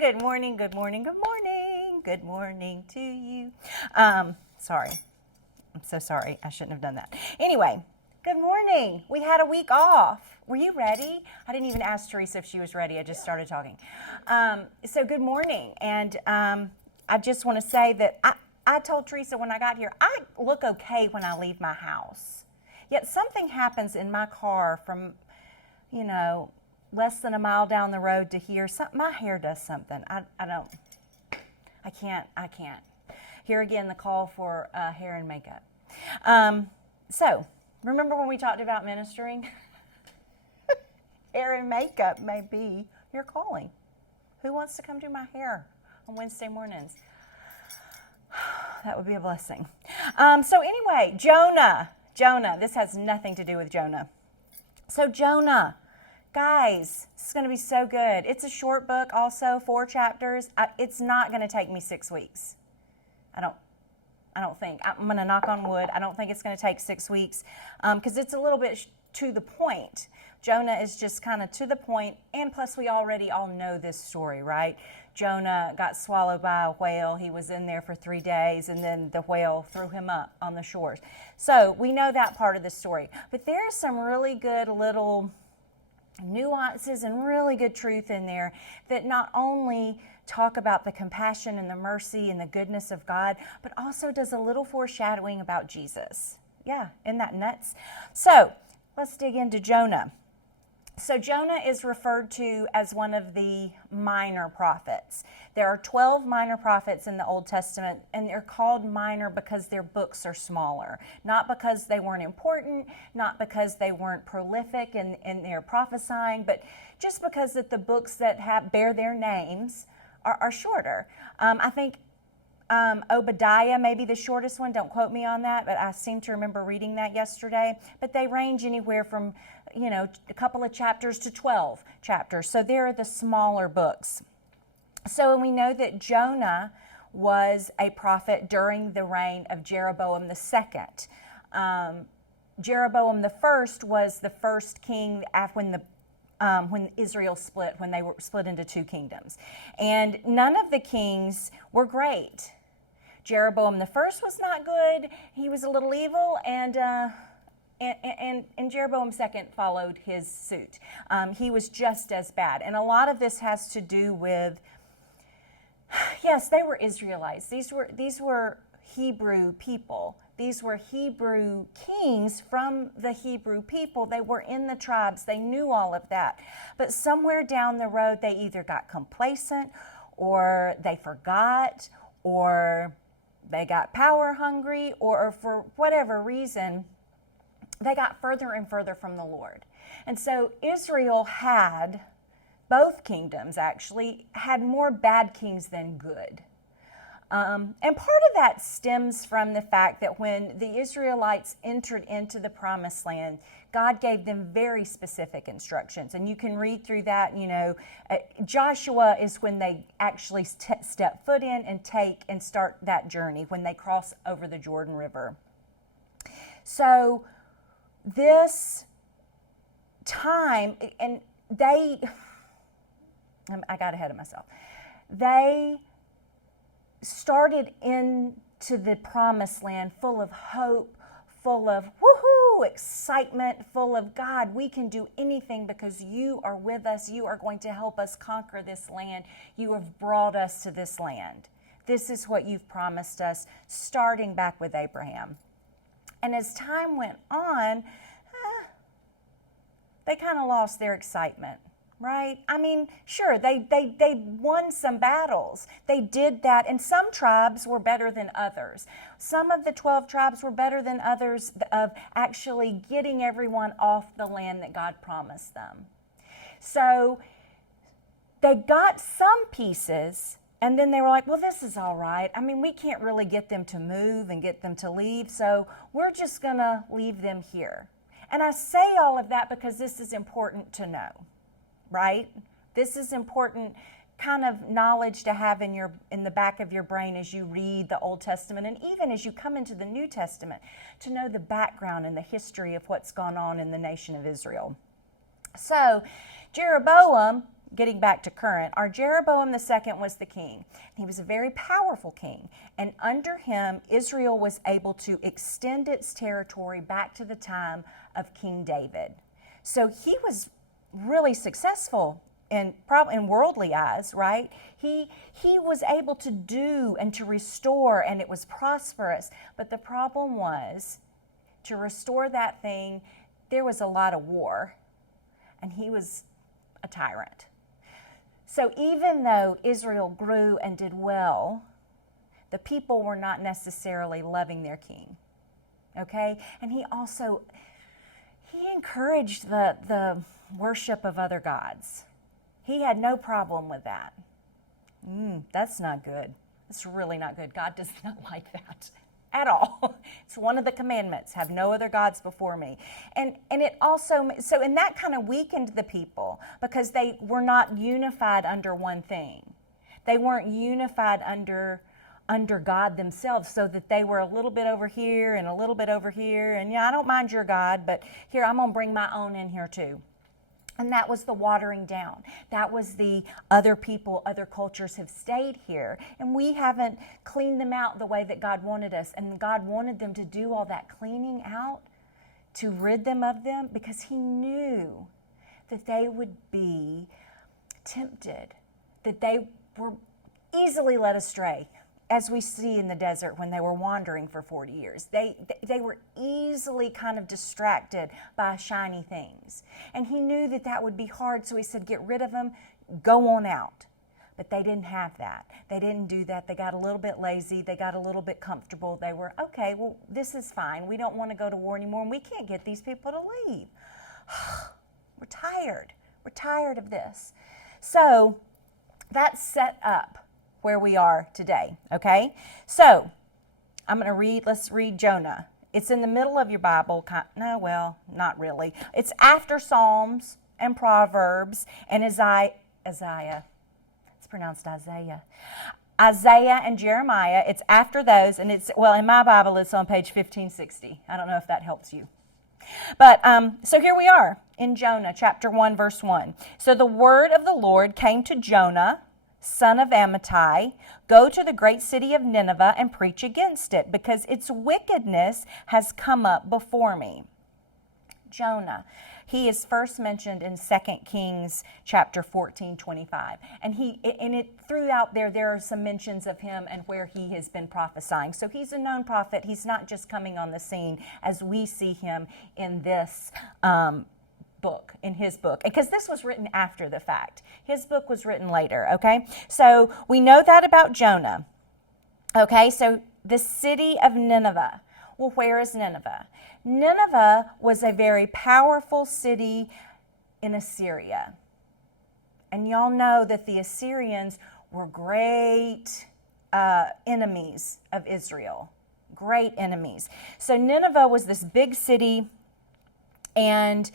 good morning, good morning, good morning, good morning to you. Sorry, I'm so sorry. I shouldn't have done that. Anyway, good morning. We had a week off. Were you ready? I didn't even ask Teresa if she was ready. I just started talking. So good morning. And I just want to say that I told Teresa when I got here, I look okay when I leave my house. Yet something happens in my car from, less than a mile down the road to here. My hair does something. I can't. Here again, the call for hair and makeup. So, remember when we talked about ministering? Hair and makeup may be your calling. Who wants to come do my hair on Wednesday mornings? That would be a blessing. So anyway, Jonah. This has nothing to do with Jonah. So Jonah, guys, this is going to be so good. It's a short book, also 4 chapters. It's not going to take me 6 weeks. I don't think. I'm going to knock on wood. I don't think it's going to take 6 weeks because it's a little bit to the point. Jonah is just kind of to the point, and plus we already all know this story, right? Jonah got swallowed by a whale. He was in there for 3 days, and then the whale threw him up on the shores. So we know that part of the story. But there are some really good little nuances and really good truth in there that not only talk about the compassion and the mercy and the goodness of God, but also does a little foreshadowing about Jesus. Yeah, isn't that nuts? So let's dig into Jonah. So Jonah is referred to as one of the minor prophets. There are 12 minor prophets in the Old Testament, and they're called minor because their books are smaller. Not because they weren't important, not because they weren't prolific in their prophesying, but just because that the books that bear their names are shorter. I think Obadiah may be the shortest one. Don't quote me on that, but I seem to remember reading that yesterday. But they range anywhere from, a couple of chapters to 12 chapters. So they're the smaller books. So we know that Jonah was a prophet during the reign of Jeroboam II. Jeroboam I was the first king when Israel split, when they were split into 2 kingdoms. And none of the kings were great. Jeroboam I was not good. He was a little evil, and Jeroboam II followed his suit. He was just as bad. And a lot of this has to do with, yes, they were Israelites. These were Hebrew people. These were Hebrew kings from the Hebrew people. They were in the tribes. They knew all of that. But somewhere down the road, they either got complacent, or they forgot, or they got power hungry, or for whatever reason, they got further and further from the Lord. And so Israel had, both kingdoms actually, had more bad kings than good. And part of that stems from the fact that when the Israelites entered into the Promised Land, God gave them very specific instructions. And you can read through that, Joshua is when they actually step foot in and start that journey, when they cross over the Jordan River. So this time, and I got ahead of myself. They started into the Promised Land full of hope, full of woohoo, excitement, full of God, we can do anything because you are with us. You are going to help us conquer this land. You have brought us to this land. This is what you've promised us, starting back with Abraham. And as time went on, they kind of lost their excitement. Right? I mean, sure, they won some battles. They did that, and some tribes were better than others. Some of the 12 tribes were better than others of actually getting everyone off the land that God promised them. So they got some pieces, and then they were like, well, this is all right. I mean, we can't really get them to move and get them to leave, so we're just going to leave them here. And I say all of that because this is important to know. Right? This is important kind of knowledge to have in the back of your brain as you read the Old Testament, and even as you come into the New Testament, to know the background and the history of what's gone on in the nation of Israel. So Jeroboam, getting back to current, our Jeroboam II was the king. He was a very powerful king. And under him, Israel was able to extend its territory back to the time of King David. So he was really successful in worldly eyes, right? He was able to do and to restore, and it was prosperous. But the problem was, to restore that thing, there was a lot of war, and he was a tyrant. So even though Israel grew and did well, the people were not necessarily loving their king, okay? And he encouraged the worship of other gods. He had no problem with that. That's not good. That's really not good. God does not like that at all. It's one of the commandments, have no other gods before me. And it also, and that kind of weakened the people because they were not unified under one thing. They weren't unified under God themselves, so that they were a little bit over here and a little bit over here. And yeah, I don't mind your God, but here, I'm going to bring my own in here too. And that was the watering down. That was the other people, other cultures have stayed here. And we haven't cleaned them out the way that God wanted us. And God wanted them to do all that cleaning out, to rid them of them, because he knew that they would be tempted, that they were easily led astray, as we see in the desert when they were wandering for 40 years. They were easily kind of distracted by shiny things. And he knew that that would be hard, so he said, get rid of them, go on out. But they didn't have that. They didn't do that. They got a little bit lazy. They got a little bit comfortable. They were, okay, well, this is fine. We don't want to go to war anymore, and we can't get these people to leave. We're tired. We're tired of this. So that's set up where we are today, okay? So I'm going to read, let's read Jonah. It's in the middle of your Bible. No, well, not really. It's after Psalms and Proverbs and Isaiah. It's pronounced Isaiah. Isaiah and Jeremiah. It's after those, and it's, well, in my Bible, it's on page 1560. I don't know if that helps you. But so here we are in Jonah chapter 1, verse 1. So the word of the Lord came to Jonah, son of Amittai, go to the great city of Nineveh and preach against it, because its wickedness has come up before me. Jonah, he is first mentioned in 2 Kings chapter 14:25. And throughout there are some mentions of him and where he has been prophesying. So he's a known prophet. He's not just coming on the scene as we see him in this book, in his book, because this was written after the fact. His book was written later, okay? So we know that about Jonah. Okay, so the city of Nineveh. Well, where is Nineveh? Nineveh was a very powerful city in Assyria. And y'all know that the Assyrians were great enemies of Israel. Great enemies. So Nineveh was this big city, and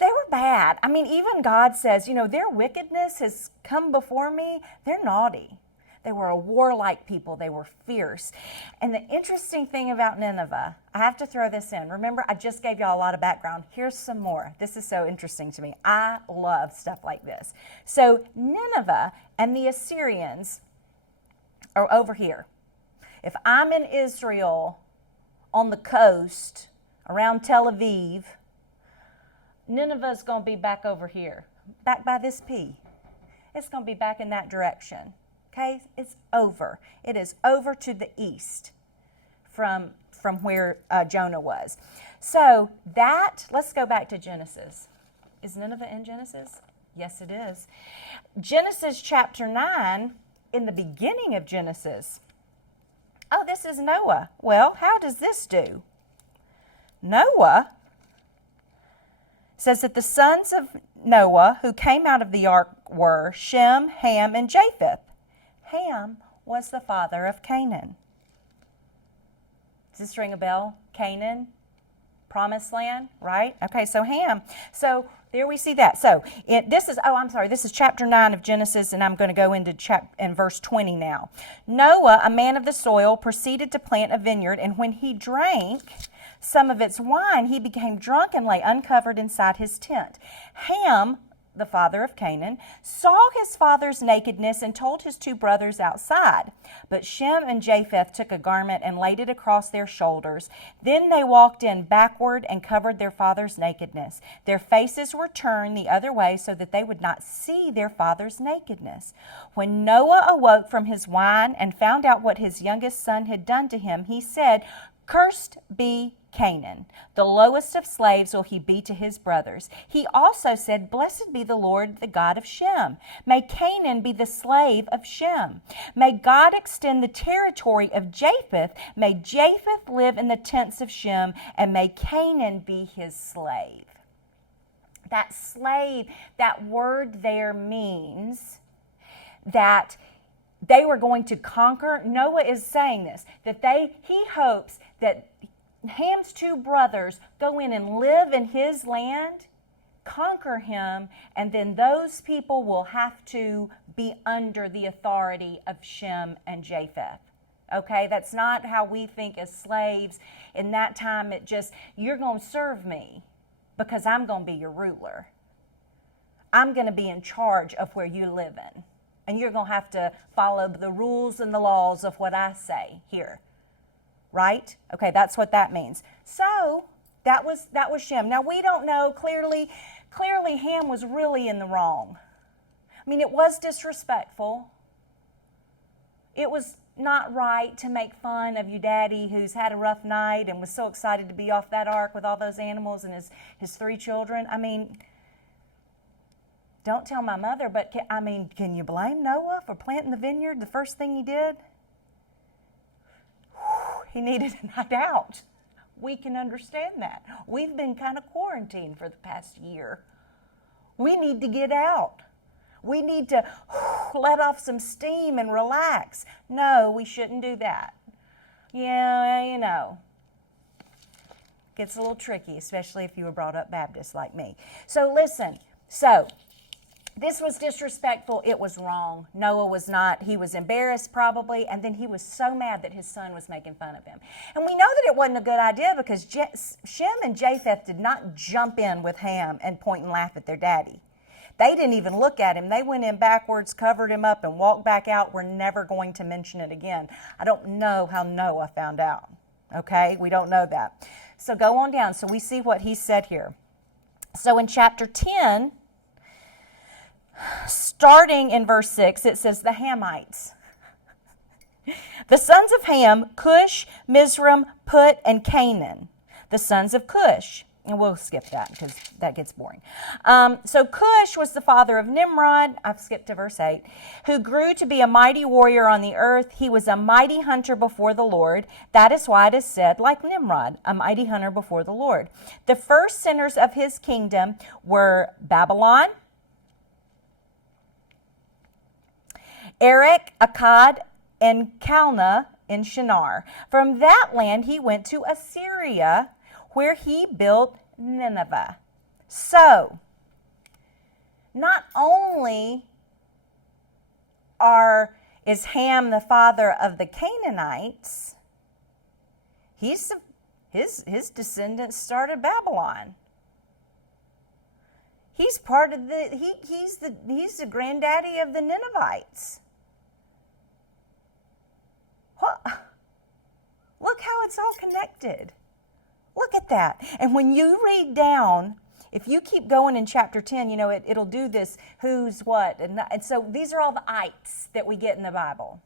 they were bad. I mean, even God says, their wickedness has come before me. They're naughty. They were a warlike people. They were fierce. And the interesting thing about Nineveh, I have to throw this in. Remember, I just gave y'all a lot of background. Here's some more. This is so interesting to me. I love stuff like this. So Nineveh and the Assyrians are over here. If I'm in Israel on the coast around Tel Aviv, Nineveh's going to be back over here, back by this P. It's going to be back in that direction. Okay? It's over. It is over to the east from where Jonah was. So let's go back to Genesis. Is Nineveh in Genesis? Yes, it is. Genesis chapter 9, in the beginning of Genesis. Oh, this is Noah. Well, how does this do? Noah says that the sons of Noah who came out of the ark were Shem, Ham, and Japheth. Ham was the father of Canaan. Does this ring a bell? Canaan, promised land, right? Okay, so Ham. So there we see that. So this is chapter 9 of Genesis, and I'm going to go into verse 20 now. Noah, a man of the soil, proceeded to plant a vineyard, and when he drank some of its wine, he became drunk and lay uncovered inside his tent. Ham, the father of Canaan, saw his father's nakedness and told his two brothers outside. But Shem and Japheth took a garment and laid it across their shoulders. Then they walked in backward and covered their father's nakedness. Their faces were turned the other way so that they would not see their father's nakedness. When Noah awoke from his wine and found out what his youngest son had done to him, he said, "Cursed be Canaan. The lowest of slaves will he be to his brothers." He also said, "Blessed be the Lord, the God of Shem. May Canaan be the slave of Shem. May God extend the territory of Japheth. May Japheth live in the tents of Shem, and may Canaan be his slave." That slave, that word there means that they were going to conquer. Noah is saying this, that he hopes that Ham's two brothers go in and live in his land, conquer him, and then those people will have to be under the authority of Shem and Japheth. Okay, that's not how we think as slaves. In that time, it just, you're going to serve me because I'm going to be your ruler. I'm going to be in charge of where you live in. And you're going to have to follow the rules and the laws of what I say here. Right? Okay, that's what that means. So, that was Shem. Now, we don't know clearly Ham was really in the wrong. I mean, it was disrespectful. It was not right to make fun of your daddy who's had a rough night and was so excited to be off that ark with all those animals and his 3 children. I mean, don't tell my mother, but can you blame Noah for planting the vineyard the first thing he did? He needed a night out. We can understand that. We've been kind of quarantined for the past year. We need to get out. We need to let off some steam and relax. No, we shouldn't do that. Yeah, you know. Gets a little tricky, especially if you were brought up Baptist like me. So listen, this was disrespectful. It was wrong. Noah was not. He was embarrassed probably, and then he was so mad that his son was making fun of him. And we know that it wasn't a good idea because Shem and Japheth did not jump in with Ham and point and laugh at their daddy. They didn't even look at him. They went in backwards, covered him up, and walked back out. We're never going to mention it again. I don't know how Noah found out. Okay? We don't know that. So go on down. So we see what he said here. So in chapter 10, starting in verse 6, it says the Hamites. The sons of Ham, Cush, Mizraim, Put, and Canaan. The sons of Cush. And we'll skip that because that gets boring. So Cush was the father of Nimrod. I've skipped to verse 8. Who grew to be a mighty warrior on the earth. He was a mighty hunter before the Lord. That is why it is said, like Nimrod, a mighty hunter before the Lord. The first sinners of his kingdom were Babylon, Erech, Akkad, and Calneh in Shinar. From that land he went to Assyria, where he built Nineveh. So, not only is Ham the father of the Canaanites, his descendants started Babylon. He's part of he's the granddaddy of the Ninevites. Look how it's all connected. Look at that. And when you read down, if you keep going in chapter 10, you know, it'll do this, who's what. And so these are all the ites that we get in the Bible.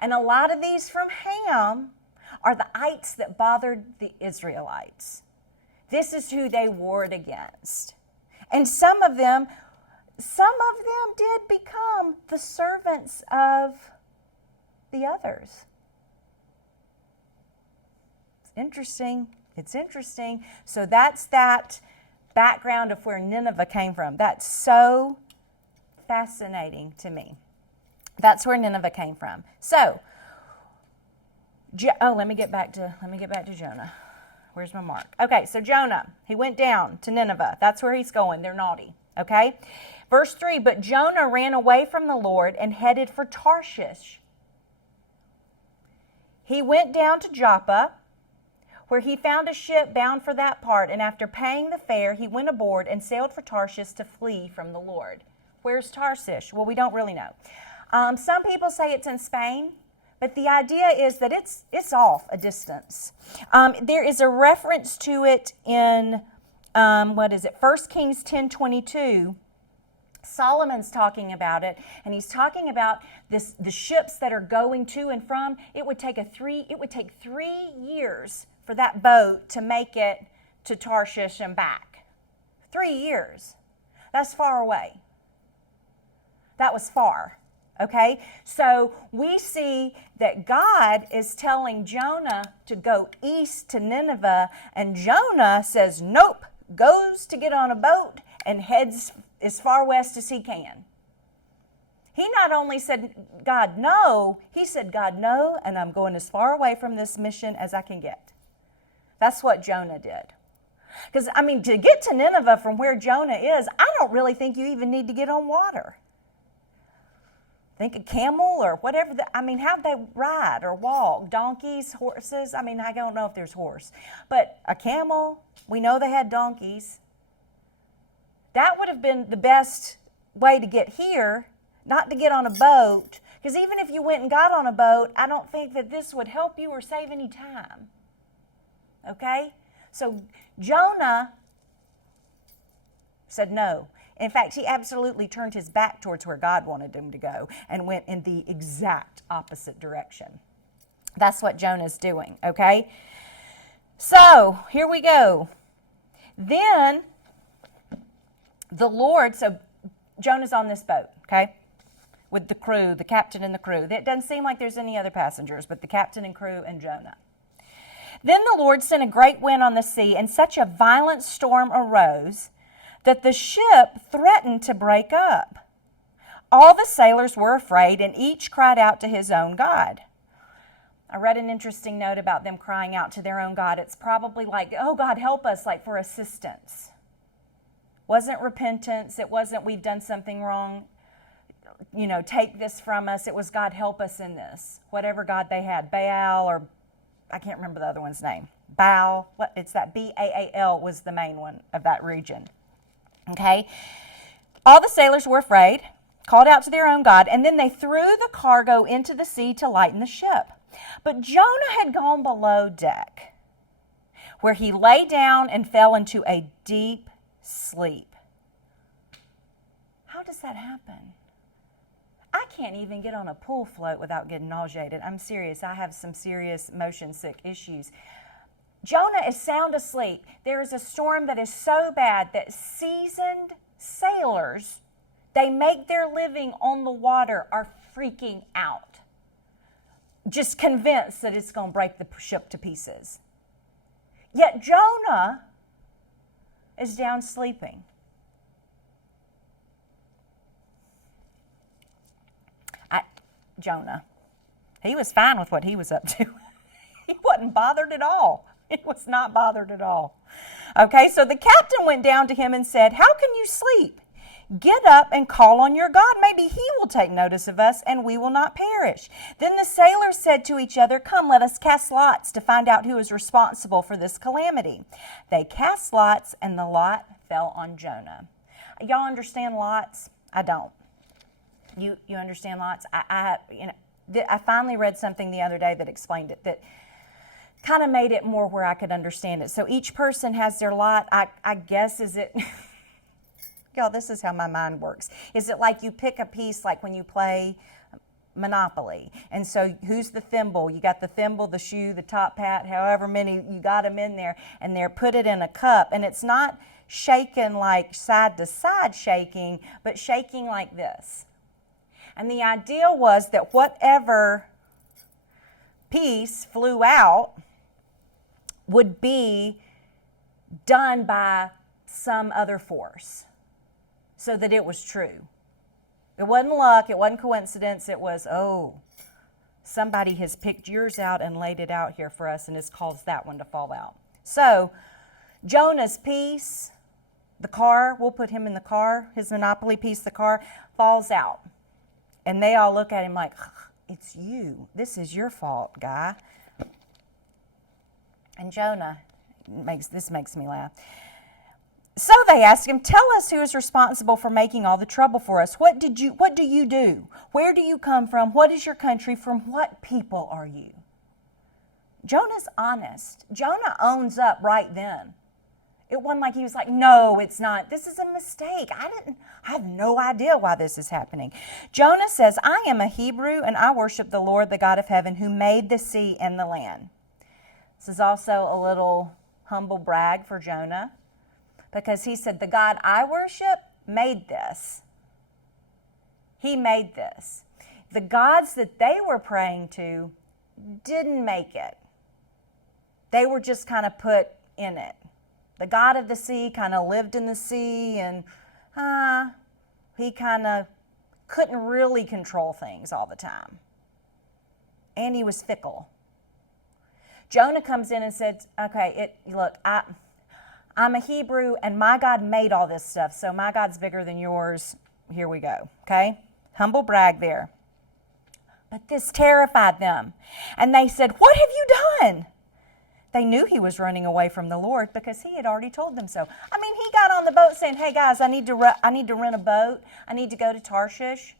And a lot of these from Ham are the ites that bothered the Israelites. This is who they warred against. And some of them did become the servants of the others. It's interesting. So that's that background of where Nineveh came from. That's so fascinating to me. That's where Nineveh came from. So, let me get back to Jonah. Where's my mark? Okay, so Jonah, he went down to Nineveh. That's where he's going. They're naughty. Okay? Verse 3, but Jonah ran away from the Lord and headed for Tarshish. He went down to Joppa, where he found a ship bound for that part, and after paying the fare, he went aboard and sailed for Tarshish to flee from the Lord. Where's Tarshish? Well, we don't really know. Some people say it's in Spain, but the idea is that it's off a distance. There is a reference to it in, 1 Kings 10:22. Solomon's talking about it, and he's talking about the ships that are going to and from. It would take 3 years for that boat to make it to Tarshish and back. 3 years. That's far away. That was far. Okay? So we see that God is telling Jonah to go east to Nineveh, and Jonah says, nope, goes to get on a boat and heads as far west as he can. He not only said, God, no, he said, God, no, and I'm going as far away from this mission as I can get. That's what Jonah did. Because, to get to Nineveh from where Jonah is, I don't really think you even need to get on water. Think a camel or whatever. How'd they ride or walk? Donkeys, horses? I don't know if there's horse. But a camel, we know they had donkeys. That would have been the best way to get here, not to get on a boat. Because even if you went and got on a boat, I don't think that this would help you or save any time. Okay? So Jonah said no. In fact, he absolutely turned his back towards where God wanted him to go and went in the exact opposite direction. That's what Jonah's doing, okay? So, here we go. Then, the Lord, so Jonah's on this boat, okay? With the crew, the captain and the crew. It doesn't seem like there's any other passengers, but the captain and crew and Jonah. Then the Lord sent a great wind on the sea, and such a violent storm arose that the ship threatened to break up. All the sailors were afraid, and each cried out to his own God. I read an interesting note about them crying out to their own God. It's probably like, oh, God, help us, like for assistance. Wasn't repentance. It wasn't we've done something wrong. Take this from us. It was God, help us in this. Whatever God they had, Baal, or I can't remember the other one's name. Baal, it's that Baal was the main one of that region. Okay, all the sailors were afraid, called out to their own God, and then they threw the cargo into the sea to lighten the ship. But Jonah had gone below deck, where he lay down and fell into a deep sleep. How does that happen? I can't even get on a pool float without getting nauseated. I'm serious. I have some serious motion sick issues. Jonah is sound asleep. There is a storm that is so bad that seasoned sailors, they make their living on the water, are freaking out. Just convinced that it's going to break the ship to pieces. Yet Jonah is down sleeping. Jonah, he was fine with what he was up to. He wasn't bothered at all. He was not bothered at all. Okay, so the captain went down to him and said, how can you sleep? Get up and call on your God. Maybe he will take notice of us and we will not perish. Then the sailors said to each other, come, let us cast lots to find out who is responsible for this calamity. They cast lots and the lot fell on Jonah. Y'all understand lots? I don't. You understand lots? I finally read something the other day that explained it, that kind of made it more where I could understand it. So each person has their lot. I guess, is it, y'all, this is how my mind works. Is it like you pick a piece like when you play Monopoly? And so who's the thimble? You got the thimble, the shoe, the top hat, however many, you got them in there, and they're put it in a cup. And it's not shaken like side to side shaking, but shaking like this. And the idea was that whatever piece flew out would be done by some other force so that it was true. It wasn't luck, it wasn't coincidence, it was, oh, somebody has picked yours out and laid it out here for us and has caused that one to fall out. So, Jonah's piece, the car, we'll put him in the car, his Monopoly piece, the car, falls out. And they all look at him like, it's you. This is your fault, guy. And Jonah, this makes me laugh. So they asked him, tell us who is responsible for making all the trouble for us. What do you do? Where do you come from? What is your country? From what people are you? Jonah's honest. Jonah owns up right then. It wasn't like he was like, no, it's not. This is a mistake. I have no idea why this is happening. Jonah says, I am a Hebrew and I worship the Lord, the God of heaven, who made the sea and the land. This is also a little humble brag for Jonah, because he said, the God I worship made this. He made this. The gods that they were praying to didn't make it. They were just kind of put in it. The God of the sea kind of lived in the sea, and he kind of couldn't really control things all the time. And he was fickle. Jonah comes in and said, okay, look, I'm a Hebrew, and my God made all this stuff, so my God's bigger than yours. Here we go, okay? Humble brag there. But this terrified them, and they said, what have you done? They knew he was running away from the Lord because he had already told them so. I mean, he got on the boat saying, hey, guys, I need to rent a boat. I need to go to Tarshish.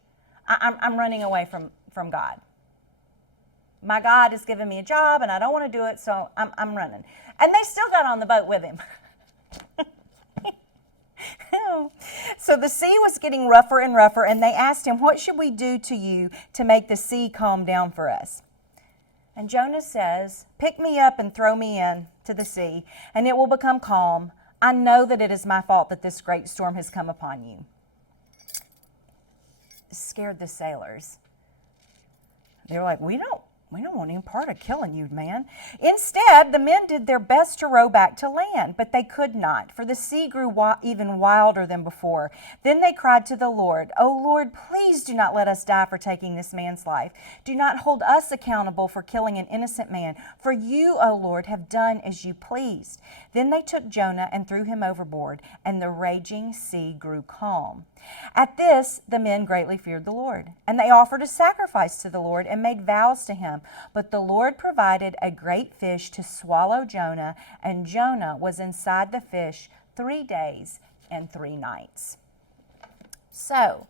I'm running away from God. My God has given me a job, and I don't want to do it, so I'm running. And they still got on the boat with him. So the sea was getting rougher and rougher, and they asked him, what should we do to you to make the sea calm down for us? And Jonah says, pick me up and throw me in to the sea, and it will become calm. I know that it is my fault that this great storm has come upon you. It scared the sailors. They were like, we don't want any part of killing you, man. Instead, the men did their best to row back to land, but they could not, for the sea grew even wilder than before. Then they cried to the Lord, "O Lord, please do not let us die for taking this man's life. Do not hold us accountable for killing an innocent man, for you, O Lord, have done as you pleased." Then they took Jonah and threw him overboard, and the raging sea grew calm. At this, the men greatly feared the Lord, and they offered a sacrifice to the Lord and made vows to him. But the Lord provided a great fish to swallow Jonah, and Jonah was inside the fish 3 days and 3 nights. So,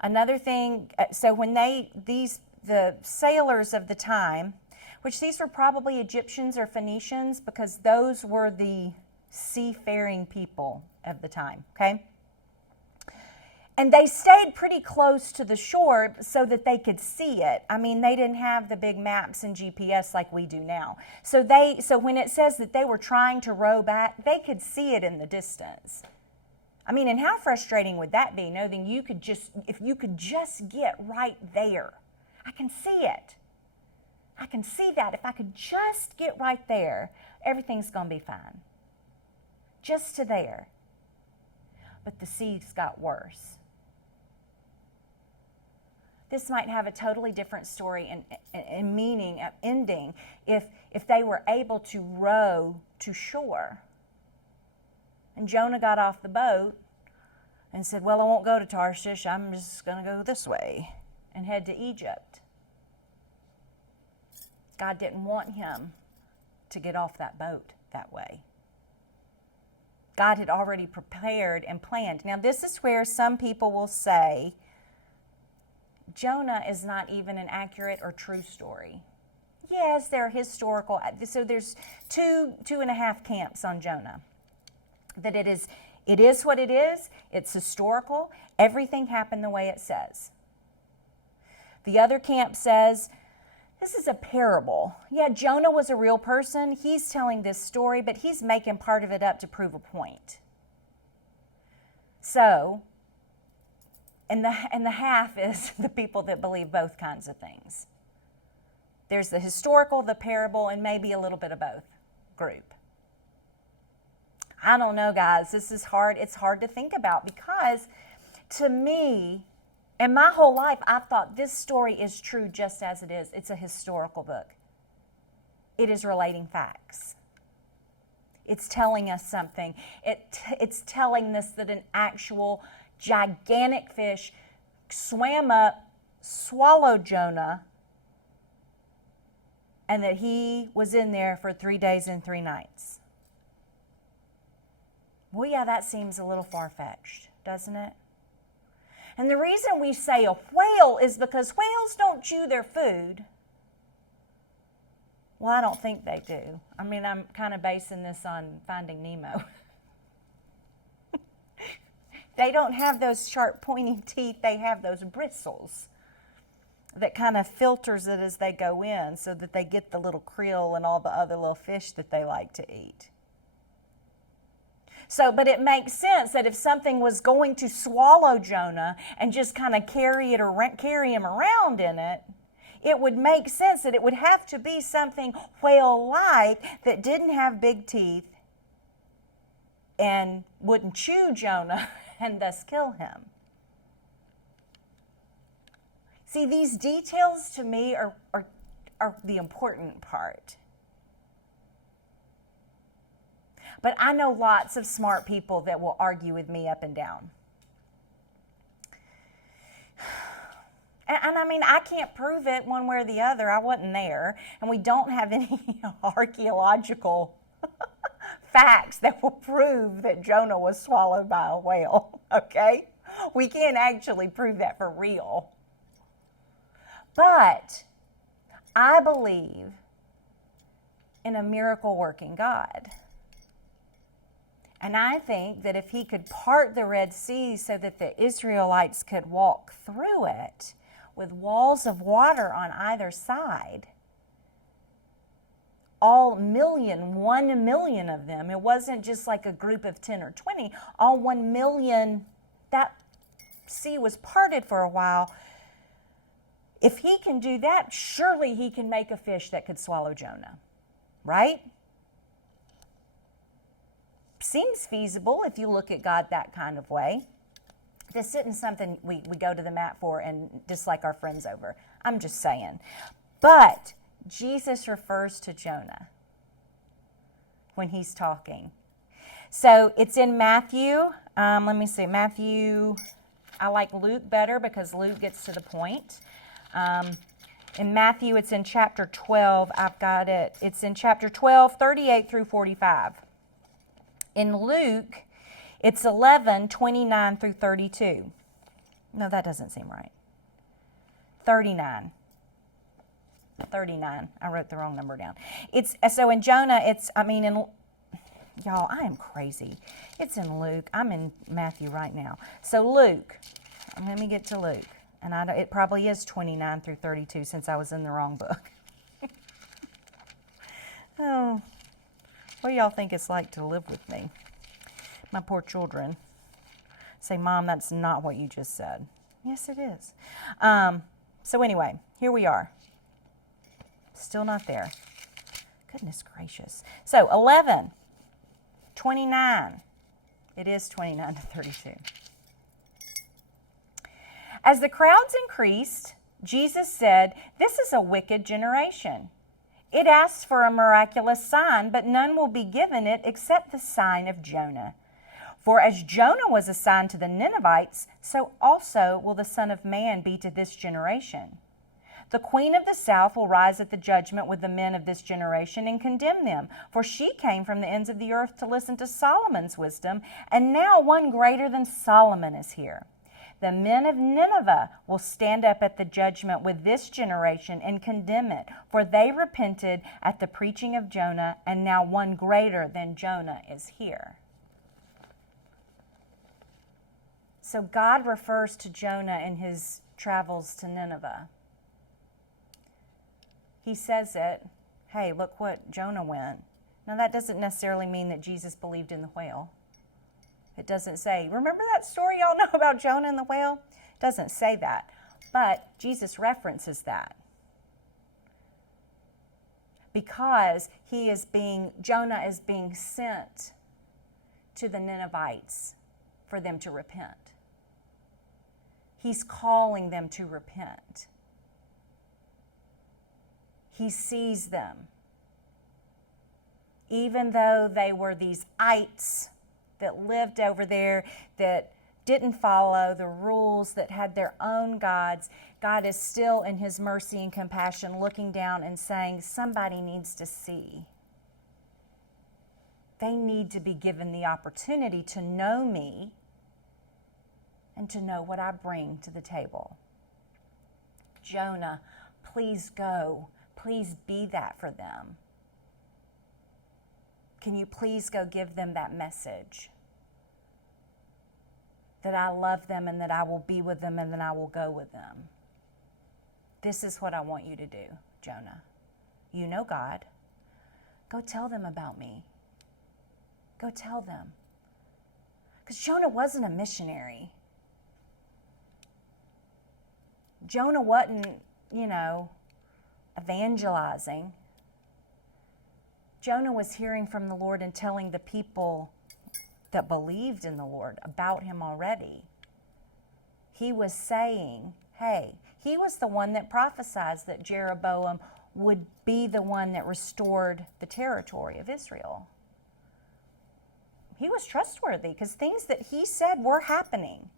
another thing, so when the sailors of the time, which these were probably Egyptians or Phoenicians, because those were the seafaring people of the time, okay? And they stayed pretty close to the shore so that they could see it. I mean, they didn't have the big maps and GPS like we do now. So when it says that they were trying to row back, they could see it in the distance. I mean, and how frustrating would that be, knowing if you could just get right there. I can see it. I can see that. If I could just get right there, everything's going to be fine. Just to there. But the seas got worse. This might have a totally different story and meaning, ending, if they were able to row to shore. And Jonah got off the boat and said, well, I won't go to Tarshish. I'm just going to go this way and head to Egypt. God didn't want him to get off that boat that way. God had already prepared and planned. Now, this is where some people will say, Jonah is not even an accurate or true story. Yes, they're historical. So there's two and a half camps on Jonah. That it is what it is. It's historical. Everything happened the way it says. The other camp says, this is a parable. Yeah, Jonah was a real person. He's telling this story, but he's making part of it up to prove a point. So, and the half is the people that believe both kinds of things. There's the historical, the parable, and maybe a little bit of both group. I don't know, guys. This is hard. It's hard to think about because to me, in my whole life, I've thought this story is true just as it is. It's a historical book. It is relating facts. It's telling us something. It's telling us that an actual gigantic fish swam up, swallowed Jonah, and that he was in there for 3 days and 3 nights. Well, yeah, that seems a little far-fetched, doesn't it? And the reason we say a whale is because whales don't chew their food. Well, I don't think they do. I mean, I'm kind of basing this on Finding Nemo. They don't have those sharp pointy teeth. They have those bristles that kind of filters it as they go in so that they get the little krill and all the other little fish that they like to eat. So, but it makes sense that if something was going to swallow Jonah and just kind of carry him around in it, it would make sense that it would have to be something whale-like that didn't have big teeth and wouldn't chew Jonah and thus kill him. See, these details to me are the important part. But I know lots of smart people that will argue with me up and down. And I mean, I can't prove it one way or the other. I wasn't there. And we don't have any archaeological facts that will prove that Jonah was swallowed by a whale, okay? We can't actually prove that for real. But I believe in a miracle-working God. And I think that if he could part the Red Sea so that the Israelites could walk through it with walls of water on either side, all 1 million of them, it wasn't just like a group of 10 or 20, all 1 million, that sea was parted for a while. If he can do that, surely he can make a fish that could swallow Jonah, right? Seems feasible if you look at God that kind of way. This isn't something we go to the mat for and dislike our friends over. I'm just saying. But Jesus refers to Jonah when he's talking. So it's in Matthew. Let me see. Matthew, I like Luke better because Luke gets to the point. In Matthew, it's in chapter 12. I've got it. It's in chapter 12, 38 through 45. In Luke, it's 11, 29 through 32. No, that doesn't seem right. 39. I wrote the wrong number down. So in Jonah, y'all, I am crazy. It's in Luke. I'm in Matthew right now. So Luke, let me get to Luke. And it probably is 29 through 32 since I was in the wrong book. Oh. What do y'all think it's like to live with me? My poor children say, Mom, that's not what you just said. Yes, it is. So anyway, here we are. Still not there. Goodness gracious. So 11, 29. It is 29 to 32. As the crowds increased, Jesus said, "This is a wicked generation. It asks for a miraculous sign, but none will be given it except the sign of Jonah. For as Jonah was a sign to the Ninevites, so also will the Son of Man be to this generation. The queen of the south will rise at the judgment with the men of this generation and condemn them, for she came from the ends of the earth to listen to Solomon's wisdom, and now one greater than Solomon is here. The men of Nineveh will stand up at the judgment with this generation and condemn it, for they repented at the preaching of Jonah, and now one greater than Jonah is here." So God refers to Jonah in his travels to Nineveh. He says it, hey, look what Jonah went. Now that doesn't necessarily mean that Jesus believed in the whale. It doesn't say, remember that story y'all know about Jonah and the whale? It doesn't say that. But Jesus references that. Because Jonah is being sent to the Ninevites for them to repent. He's calling them to repent. He sees them. Even though they were these ites that lived over there, that didn't follow the rules, that had their own gods, God is still in his mercy and compassion looking down and saying, somebody needs to see. They need to be given the opportunity to know me and to know what I bring to the table. Jonah, please go. Please be that for them. Can you please go give them that message? That I love them and that I will be with them and that I will go with them. This is what I want you to do, Jonah. You know God. Go tell them about me. Go tell them. Because Jonah wasn't a missionary. Jonah wasn't, evangelizing. Jonah was hearing from the Lord and telling the people that believed in the Lord about him already. He was saying, hey, he was the one that prophesied that Jeroboam would be the one that restored the territory of Israel. He was trustworthy because things that he said were happening.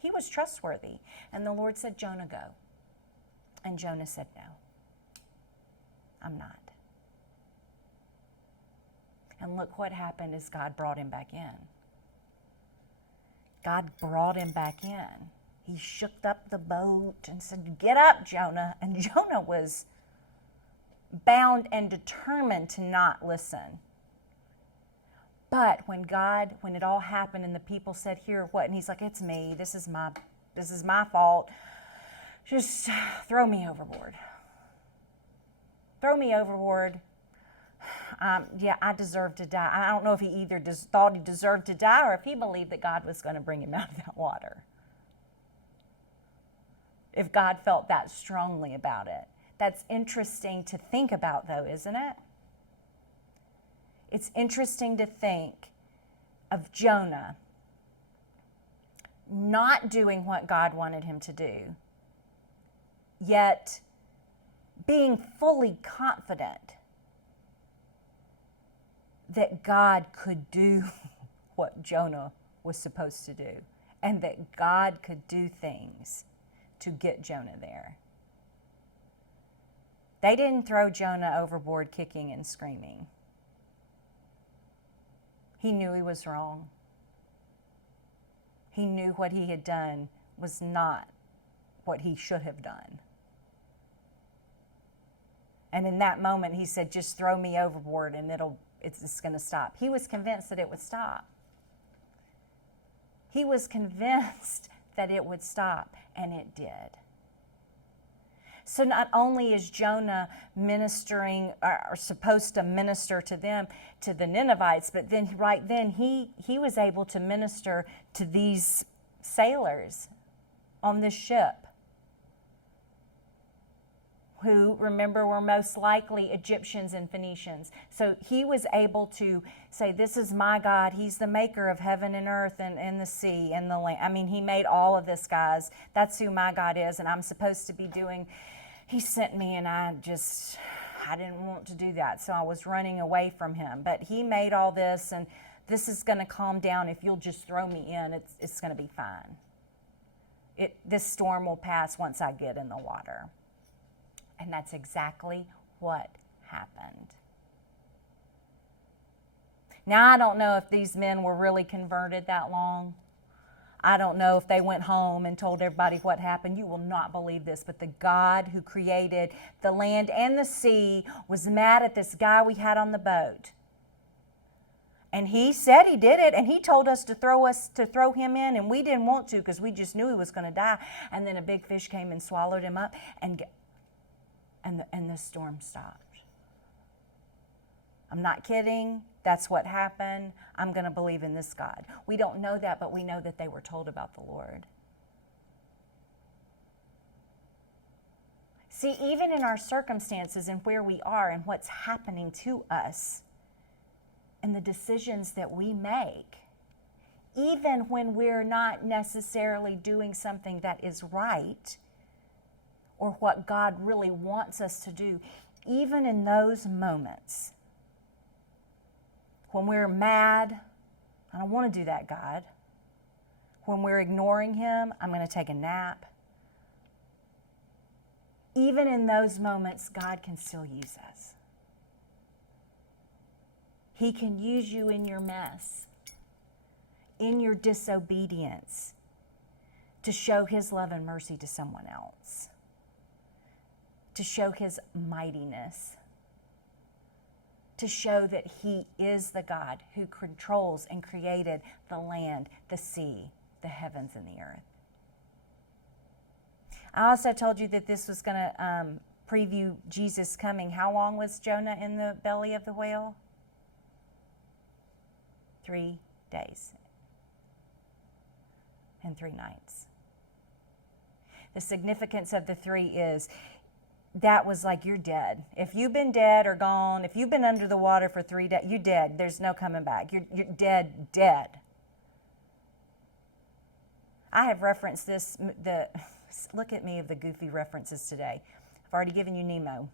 He was trustworthy. And the Lord said, Jonah, go. And Jonah said, no, I'm not. And look what happened as God brought him back in. God brought him back in. He shook up the boat and said, get up, Jonah. And Jonah was bound and determined to not listen. But when it all happened and the people said, here, what? And he's like, it's me. This is my fault. Just throw me overboard. Throw me overboard. I deserve to die. I don't know if he either thought he deserved to die or if he believed that God was going to bring him out of that water. If God felt that strongly about it. That's interesting to think about, though, isn't it? It's interesting to think of Jonah not doing what God wanted him to do, yet being fully confident that God could do what Jonah was supposed to do, and that God could do things to get Jonah there. They didn't throw Jonah overboard kicking and screaming. He knew he was wrong. He knew what he had done was not what he should have done. And in that moment, he said, just throw me overboard and it's going to stop. He was convinced that it would stop. He was convinced that it would stop, and it did. So not only is Jonah ministering, or supposed to minister to them, to the Ninevites, but then right then he was able to minister to these sailors on this ship, who, remember, were most likely Egyptians and Phoenicians. So he was able to say, this is my God. He's the maker of heaven and earth and the sea and the land. I mean, he made all of this, guys. That's who my God is, and I'm supposed to be doing. He sent me, and I didn't want to do that, so I was running away from him. But he made all this, and this is going to calm down if you'll just throw me in. It's going to be fine. This storm will pass once I get in the water. And that's exactly what happened. Now, I don't know if these men were really converted that long. I don't know if they went home and told everybody what happened. You will not believe this, but the God who created the land and the sea was mad at this guy we had on the boat. And he said he did it, and he told us to throw him in, and we didn't want to because we just knew he was going to die. And then a big fish came and swallowed him up, and the storm stopped. I'm not kidding. That's what happened. I'm going to believe in this God. We don't know that, but we know that they were told about the Lord. See, even in our circumstances and where we are and what's happening to us and the decisions that we make, even when we're not necessarily doing something that is right, or what God really wants us to do, even in those moments, when we're mad, I don't want to do that, God. when we're ignoring him, I'm going to take a nap. Even in those moments, God can still use us. He can use you in your mess, in your disobedience, to show his love and mercy to someone else, to show his mightiness, to show that he is the God who controls and created the land, the sea, the heavens, and the earth. I also told you that this was going to preview Jesus coming. How long was Jonah in the belly of the whale? 3 days and 3 nights. The significance of the 3 is that was like you're dead. If you've been dead or gone, if you've been under the water for 3 days, you're dead. There's no coming back. You're dead. I have referenced this, look at me of the goofy references today. I've already given you Nemo,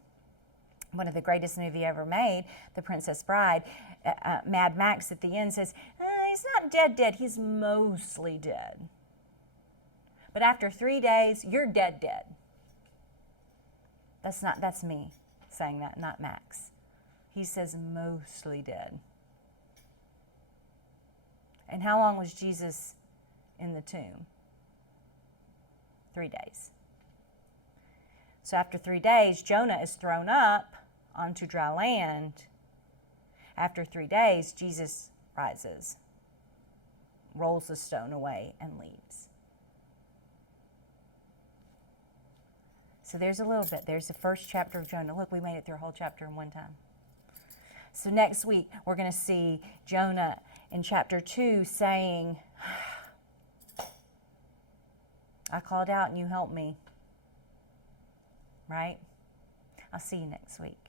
one of the greatest movie ever made, The Princess Bride. Mad Max at the end says, he's not dead, he's mostly dead. But after 3 days, you're dead. That's me saying that, not Max. He says mostly dead. And how long was Jesus in the tomb? 3 days. So after 3 days, Jonah is thrown up onto dry land. After 3 days, Jesus rises, rolls the stone away, and leaves. So there's a little bit. There's the first chapter of Jonah. Look, we made it through a whole chapter in one time. So next week, we're going to see Jonah in chapter 2 saying, I called out and you helped me. Right? I'll see you next week.